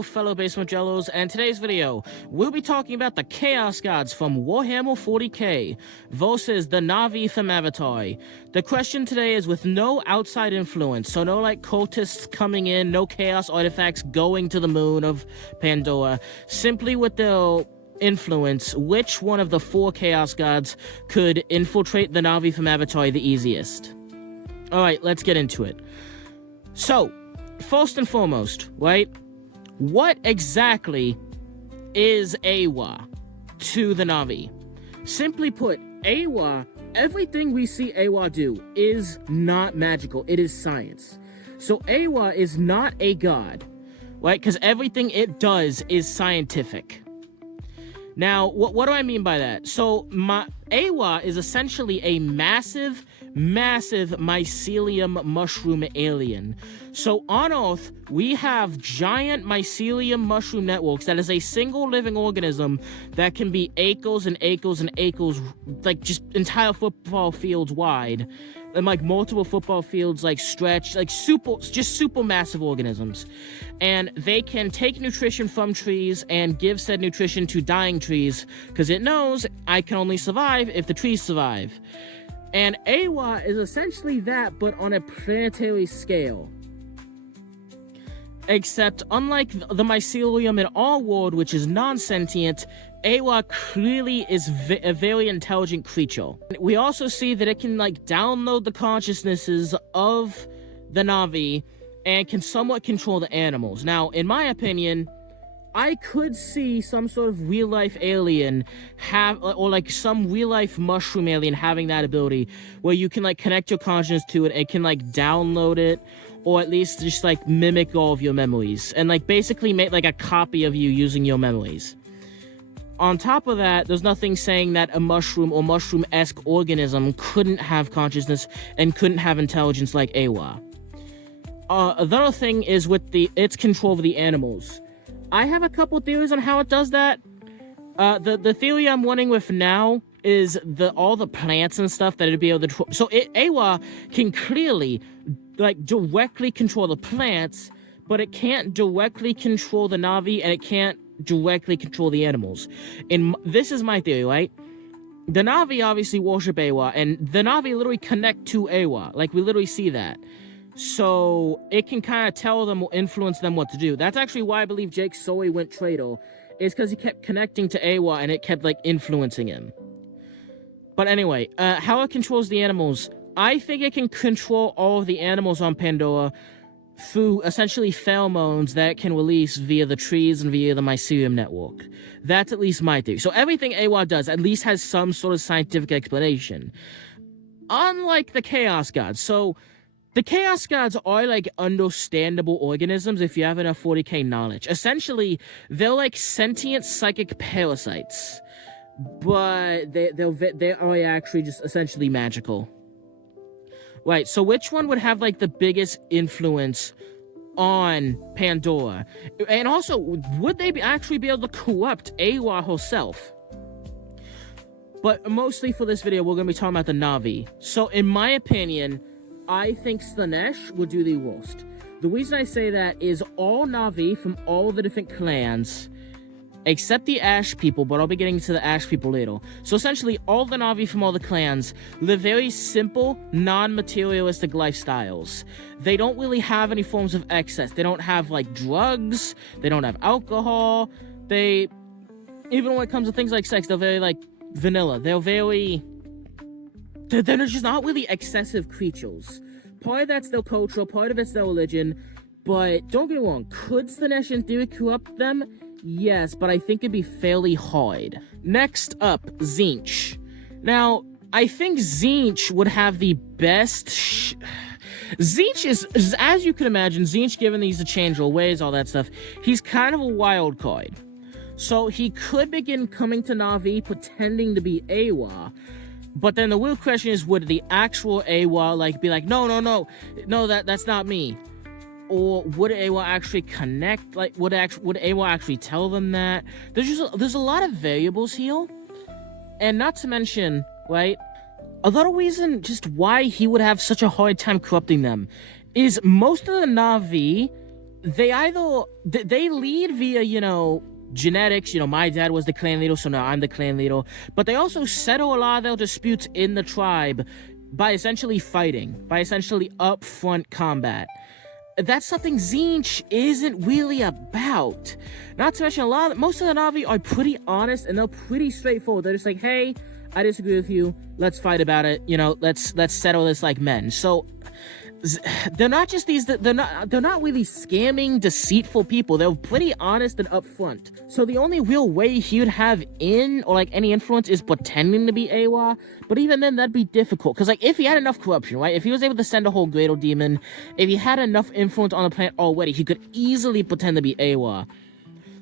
Hello fellow Basement Jellos, and today's video, we'll be talking about the Chaos Gods from Warhammer 40k versus the Navi from Avatari. The question today is with no outside influence, so no like cultists coming in, no chaos artifacts going to the moon of Pandora, simply with their influence, which one of the four Chaos Gods could infiltrate the Navi from Avatari the easiest? Alright, let's get into it. So, first and foremost, right? What exactly is Awa to the Navi? Simply put, Awa, everything we see Awa do is not magical. It is science. So Awa is not a god, right? Because everything it does is scientific. Now, what do I mean by that? So, Awa is essentially a massive mycelium mushroom alien. So on Earth, we have giant mycelium mushroom networks that is a single living organism that can be acres and acres and acres, like just entire football fields wide, and like multiple football fields like stretch, like super massive organisms. And they can take nutrition from trees and give said nutrition to dying trees, because it knows I can only survive if the trees survive. And Awa is essentially that, but on a planetary scale. Except, unlike the mycelium in our world, which is non-sentient, Awa clearly is a very intelligent creature. We also see that it can, like, download the consciousnesses of the Navi and can somewhat control the animals. Now, in my opinion, I could see some sort of real-life alien or like some real-life mushroom alien having that ability, where you can like connect your consciousness to it, and can like download it, or at least just like mimic all of your memories, and like basically make like a copy of you using your memories. On top of that, there's nothing saying that a mushroom or mushroom-esque organism couldn't have consciousness and couldn't have intelligence like Awa. The other thing is with its control of the animals. I have a couple theories on how it does that. The theory I'm running with now is all the plants and stuff that it'd be able to... So Awa can clearly, like, directly control the plants, but it can't directly control the Navi, and it can't directly control the animals. And this is my theory, right? The Navi obviously worship Awa, and the Navi literally connect to Awa. Like, we literally see that. So it can kind of tell them or influence them what to do. That's actually why I believe Jake Sully went traitor, is because he kept connecting to Awa and it kept like influencing him. But anyway, how it controls the animals, I think it can control all of the animals on Pandora through essentially pheromones that it can release via the trees and via the mycelium network. That's at least my theory. So everything Awa does at least has some sort of scientific explanation. Unlike the Chaos Gods. So the Chaos Gods are, like, understandable organisms if you have enough 40k knowledge. Essentially, they're like sentient psychic parasites. But they are actually just essentially magical. Right, so which one would have, like, the biggest influence on Pandora? And also, would they actually be able to corrupt Awa herself? But mostly for this video, we're going to be talking about the Navi. So, in my opinion, I think Slaanesh would do the worst. The reason I say that is all Navi from all the different clans, except the Ash people, but I'll be getting to the Ash people later. So essentially, all the Navi from all the clans live very simple, non-materialistic lifestyles. They don't really have any forms of excess. They don't have, like, drugs. They don't have alcohol. Even when it comes to things like sex, they're very, like, vanilla. They're just not really excessive creatures. Part of that's their culture, part of it's their religion, but don't get me wrong, could Slaanesh in theory corrupt them? Yes, but I think it'd be fairly hard. Next up, Tzeentch. Now, I think Tzeentch would have the best... Tzeentch is, as you can imagine, Tzeentch, given these to change or ways, all that stuff, he's kind of a wild card. So he could begin coming to Navi pretending to be Awa. But then the real question is, would the actual Awa, like, be like, no, that's not me? Or would Awa actually connect? Like, would Awa actually tell them that? There's a lot of variables here. And not to mention, right, another reason just why he would have such a hard time corrupting them is most of the Navi they lead via, genetics. My dad was the clan leader, so now I'm the clan leader. But they also settle a lot of their disputes in the tribe by essentially fighting, by essentially upfront combat. That's something Tzeentch isn't really about. Not to mention, most of the Navi are pretty honest and they're pretty straightforward. They're just like, hey, I disagree with you. Let's fight about it. Let's settle this like men. So they're not just they're not really scamming, deceitful people. They're pretty honest and upfront. So the only real way he would have any influence is pretending to be Awa. But even then, that'd be difficult. Because if he had enough corruption, right? If he was able to send a whole Greater Demon, if he had enough influence on the planet already, he could easily pretend to be Awa.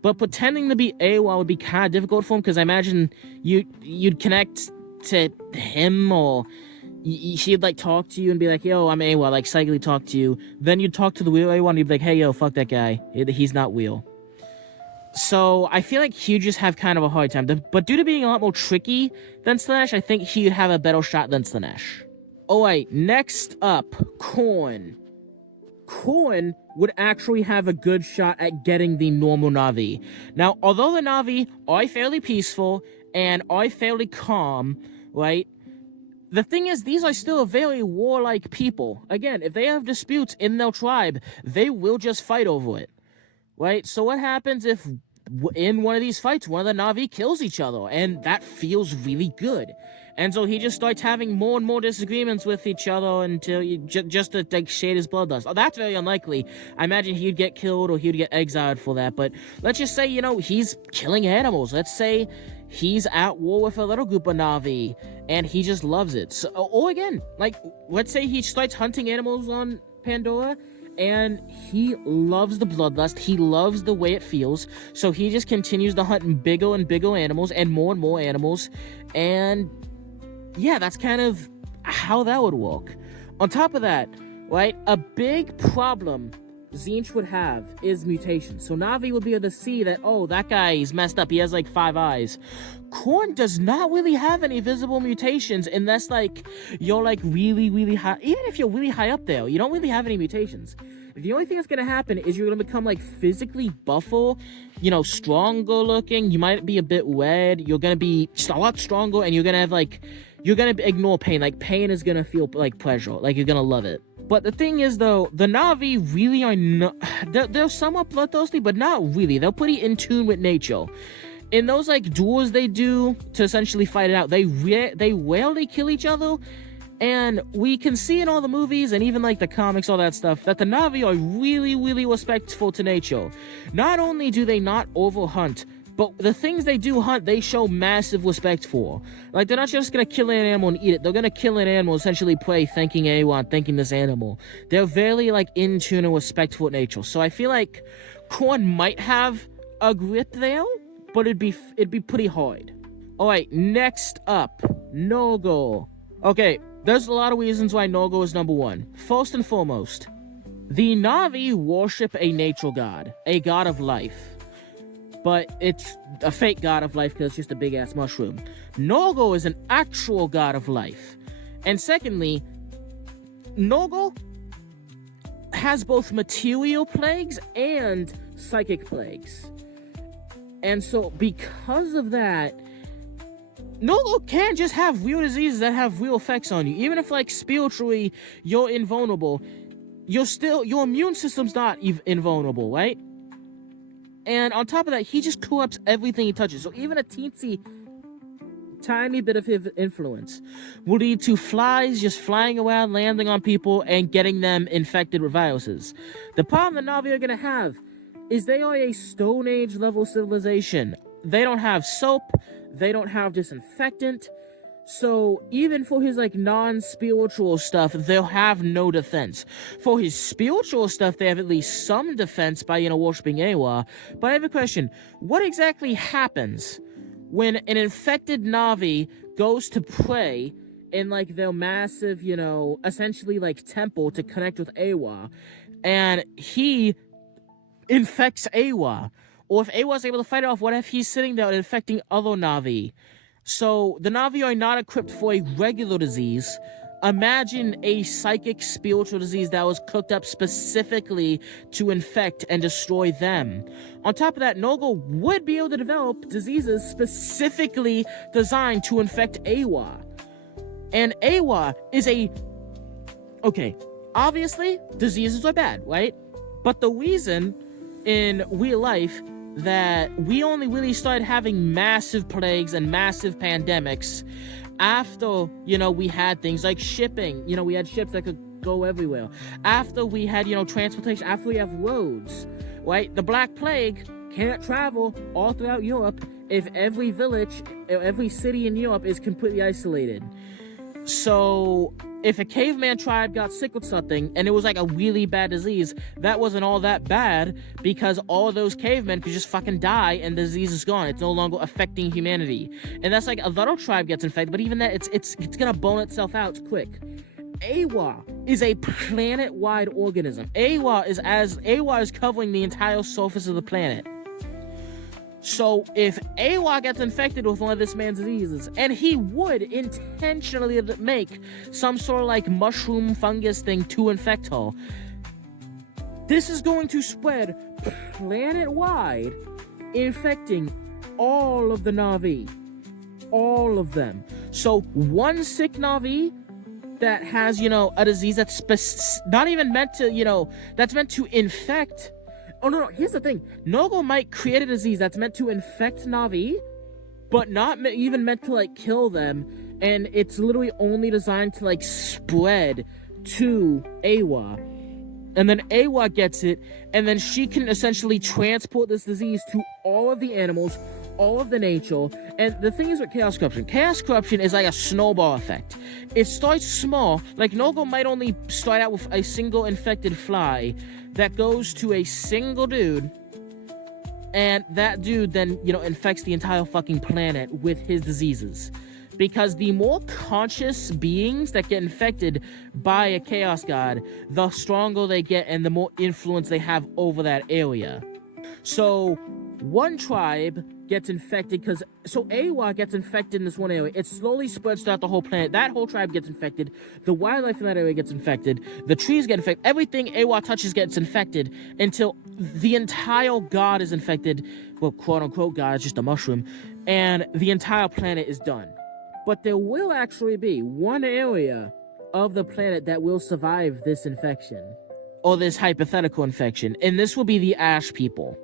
But pretending to be Awa would be kind of difficult for him, because I imagine you'd connect to him, or she'd talk to you and be like, yo, I'm AWA, psychically talk to you. Then you'd talk to the real AWA and you'd be like, hey, yo, fuck that guy. He's not real. So I feel like he'd just have kind of a hard time. But due to being a lot more tricky than Slaanesh, I think he'd have a better shot than Slaanesh. Alright, next up, Khorne. Khorne would actually have a good shot at getting the normal Navi. Now, although the Navi are fairly peaceful and are fairly calm, right? The thing is, these are still very warlike people. Again, if they have disputes in their tribe, they will just fight over it, right? So what happens if in one of these fights, one of the Navi kills each other, and that feels really good? And so he just starts having more and more disagreements with each other until just to shade his bloodlust. Oh, that's very unlikely. I imagine he'd get killed or he'd get exiled for that. But let's just say, he's killing animals. Let's say he's at war with a little group of Navi, and he just loves it. So, or again, let's say he starts hunting animals on Pandora, and he loves the bloodlust. He loves the way it feels. So he just continues to hunt bigger and bigger animals and more animals. And yeah, that's kind of how that would work. On top of that, right, a big problem Tzeentch would have is mutations. So Navi would be able to see that, oh, that guy is messed up. He has 5 eyes. Khorne does not really have any visible mutations unless you're really, really high. Even if you're really high up there, you don't really have any mutations. The only thing that's going to happen is you're going to become physically buffer, stronger looking. You might be a bit red. You're going to be just a lot stronger, and you're going to have you're going to ignore pain. Pain is going to feel like pleasure. You're going to love it. But the thing is, though, the Navi really are not... They're somewhat bloodthirsty, but not really. They're pretty in tune with nature. In those, duels they do to essentially fight it out, they rarely kill each other. And we can see in all the movies and even, the comics, all that stuff, that the Navi are really, really respectful to nature. Not only do they not overhunt, but the things they do hunt, they show massive respect for. They're not just gonna kill an animal and eat it. They're gonna kill an animal, essentially prey, thanking anyone, thanking this animal. They're very, in tune and respectful with nature. So I feel like Khorne might have a grip there, but it'd be pretty hard. Alright, next up, Nurgle. Okay, there's a lot of reasons why Nurgle is number 1. First and foremost, the Navi worship a nature god, a god of life. But it's a fake god of life because it's just a big-ass mushroom. Nurgle is an actual god of life. And secondly, Nurgle has both material plagues and psychic plagues. And so, because of that, Nurgle can just have real diseases that have real effects on you. Even if, spiritually, you're invulnerable, your immune system's not invulnerable, right? And on top of that, he just corrupts everything he touches. So even a tiny bit of his influence will lead to flies just flying around, landing on people, and getting them infected with viruses. The problem the Navi are going to have is they are a Stone Age level civilization. They don't have soap. They don't have disinfectant. So even for his non-spiritual stuff, they'll have no defense. For his spiritual stuff, they have at least some defense by, worshipping Awa. But I have a question. What exactly happens when an infected Navi goes to pray in their massive, essentially temple to connect with Awa, and he infects Awa? Or if Awa's able to fight it off, what if he's sitting there and infecting other Navi? So, the Navi are not equipped for a regular disease, Imagine a psychic spiritual disease that was cooked up specifically to infect and destroy them. On top of that, Nurgle would be able to develop diseases specifically designed to infect Awa. And Awa is okay, obviously, diseases are bad, right? But the reason in real life that we only really started having massive plagues and massive pandemics after, we had things like shipping. We had ships that could go everywhere. After we had, transportation, after we have roads, right? The Black Plague can't travel all throughout Europe if every village, every city in Europe is completely isolated. So if a caveman tribe got sick with something and it was like a really bad disease, that wasn't all that bad because all those cavemen could just fucking die and the disease is gone. It's no longer affecting humanity. And that's like a little tribe gets infected, but even that, it's gonna bone itself out quick. Awa is a planet-wide organism. Awa is covering the entire surface of the planet. So if Awa gets infected with one of this man's diseases, and he would intentionally make some sort of like mushroom fungus thing to infect her, this is going to spread planet-wide, infecting all of the Navi. All of them. So one sick Navi that has, a disease that's not even meant to, that's meant to infect. Oh, no, here's the thing. Nurgle might create a disease that's meant to infect Navi, but not even meant to, kill them, and it's literally only designed to, spread to Awa. And then Awa gets it, and then she can essentially transport this disease to all of the animals, all of the nature. And the thing is with Chaos Corruption is like a snowball effect. It starts small, Nurgle might only start out with a single infected fly that goes to a single dude, and that dude then, infects the entire fucking planet with his diseases. Because the more conscious beings that get infected by a chaos god, the stronger they get and the more influence they have over that area. So one tribe gets infected so Awa gets infected in this one area. It slowly spreads throughout the whole planet. That whole tribe gets infected. The wildlife in that area gets infected. The trees get infected. Everything Awa touches gets infected until the entire god is infected. Well, quote unquote god is just a mushroom. And the entire planet is done. But there will actually be one area of the planet that will survive this infection. Or this hypothetical infection. And this will be the Ash people.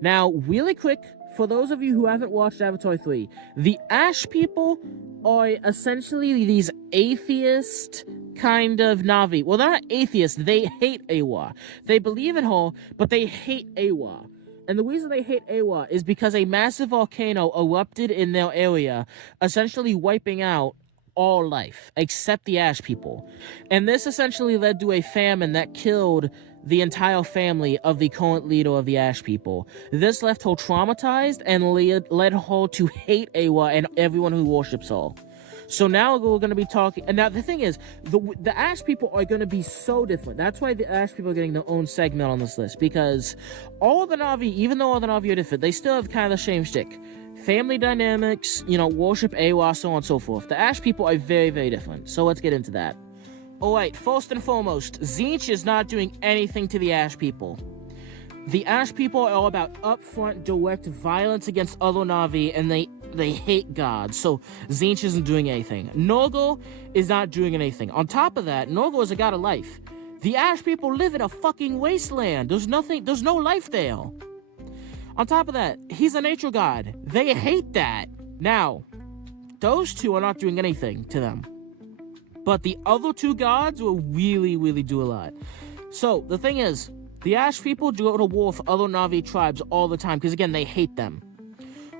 Now, really quick, for those of you who haven't watched Avatar 3, the Ash people are essentially these atheist kind of Navi. Well, they're not atheists, they hate Awa. They believe in her, but they hate Awa. And the reason they hate Awa is because a massive volcano erupted in their area, essentially wiping out all life, except the Ash people. And this essentially led to a famine that killed the entire family of the current leader of the Ash people. This left her traumatized and led her to hate Awa and everyone who worships her. So now we're going to be talking, and now the thing is, the Ash people are going to be so different. That's why the Ash people are getting their own segment on this list, because all the Navi, even though all the Navi are different, they still have kind of the same shtick. Family dynamics, worship Awa, so on and so forth. The Ash people are very, very different, so let's get into that. Alright, first and foremost, Tzeentch is not doing anything to the Ash people. The Ash people are all about upfront, direct violence against other Navi, and they hate gods, so Tzeentch isn't doing anything. Nurgle is not doing anything. On top of that, Nurgle is a god of life. The Ash people live in a fucking wasteland. There's no life there. On top of that, he's a nature god. They hate that. Now, those two are not doing anything to them. But the other two gods will really, really do a lot. So, the thing is, the Ash people go to war with other Navi tribes all the time, because again, they hate them.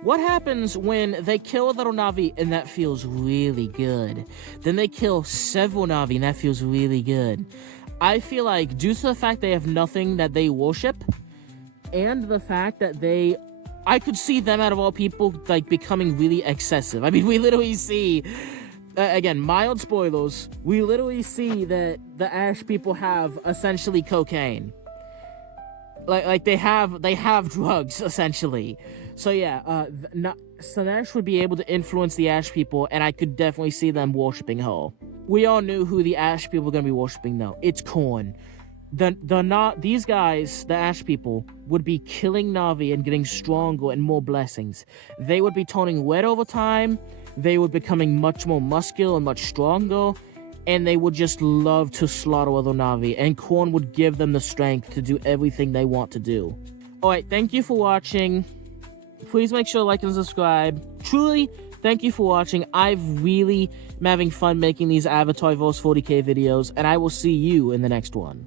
What happens when they kill a little Navi and that feels really good? Then they kill several Navi and that feels really good. I feel like due to the fact they have nothing that they worship, and the fact that I could see them out of all people, becoming really excessive. I mean, we literally see, again, mild spoilers, we literally see that the Ash people have essentially cocaine. Like they have drugs essentially. So yeah, Slaanesh would be able to influence the Ash people, and I could definitely see them worshiping her. We all knew who the Ash people were gonna be worshiping though. It's Khorne. These guys, the Ash people, would be killing Navi and getting stronger and more blessings. They would be turning red over time. They would becoming much more muscular and much stronger, and they would just love to slaughter other Navi, and Khorne would give them the strength to do everything they want to do. Alright, thank you for watching. Please make sure to like and subscribe. Truly, thank you for watching. I've really been having fun making these Avatar Verse 40k videos, and I will see you in the next one.